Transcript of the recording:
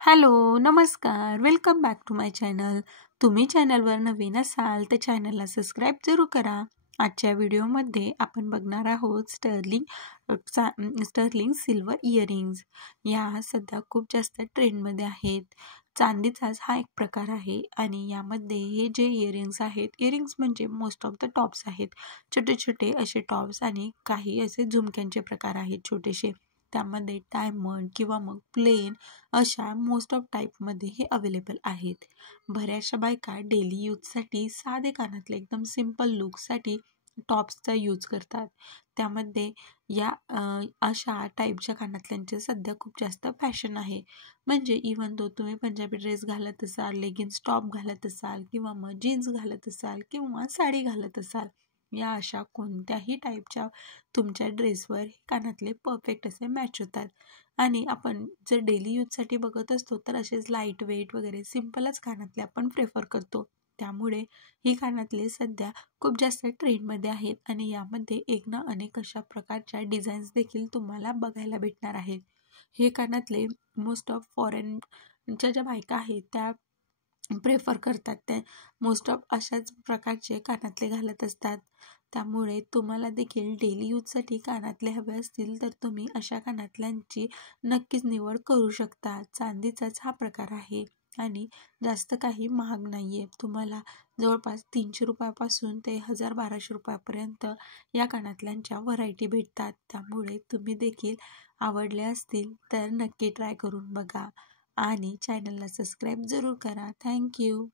Hello, नमस्कार. Welcome back to my channel. तुम्ही चॅनलवर नवीन असाल तर चॅनलला सबस्क्राईब जरूर करा. आजच्या व्हिडिओमध्ये आपण बघणार आहोत स्टर्लिंग सिल्वर इयरिंग्ज. या सध्या खूप जास्त ट्रेंडमध्ये आहेत. चांदीचाच हा एक प्रकार आहे आणि यामध्ये हे जे इयरिंग्स आहेत, इयरिंग्स म्हणजे मोस्ट ऑफ द टॉप्स आहेत. छोटे छोटे असे टॉप्स आणि काही असे झुमक्यांचे प्रकार आहेत छोटेसे. त्यामध्ये डायमंड किंवा मग प्लेन अशा मोस्ट ऑफ टाईपमध्ये हे अवेलेबल आहेत. बऱ्याचशा बायका डेली यूजसाठी साधे कानातले एकदम सिम्पल लुकसाठी टॉप्सचा यूज करतात. त्यामध्ये या अशा टाईपच्या कानातल्यांचे सध्या खूप जास्त फॅशन आहे. म्हणजे इवन दो तुम्ही पंजाबी ड्रेस घालत असाल, लेगिन्स टॉप घालत असाल किंवा मग जीन्स घालत असाल किंवा साडी घालत असाल, या अशा कोणत्याही टाईपच्या तुमच्या ड्रेसवर हे कानातले परफेक्ट असे मॅच होतात. आणि आपण जर डेली यूजसाठी बघत असतो तर असेच लाईट वेट वगैरे सिम्पलच कानातले आपण प्रेफर करतो. त्यामुळे ही कानातले सध्या खूप जास्त ट्रेंडमध्ये आहेत आणि यामध्ये एक ना अनेक अशा प्रकारच्या डिझाईन्स देखील तुम्हाला बघायला भेटणार आहेत. हे कानातले मोस्ट ऑफ फॉरेनच्या ज्या बायका आहेत त्या प्रेफर करतात. ते मोस्ट ऑफ अशाच प्रकारचे कानातले घालत असतात. त्यामुळे तुम्हाला देखील डेली यूजसाठी कानातले हवे असतील तर तुम्ही अशा कानातल्यांची नक्कीच निवड करू शकता. चांदीचाच हा प्रकार आहे आणि जास्त काही महाग नाही आहे. तुम्हाला जवळपास 300 रुपयापासून ते 1000-1200 रुपयापर्यंत या कानातल्यांच्या व्हरायटी भेटतात. त्यामुळे तुम्ही देखील आवडले असतील तर नक्की ट्राय करून बघा आणि चॅनलला सबस्क्राईब जरूर करा. थँक्यू.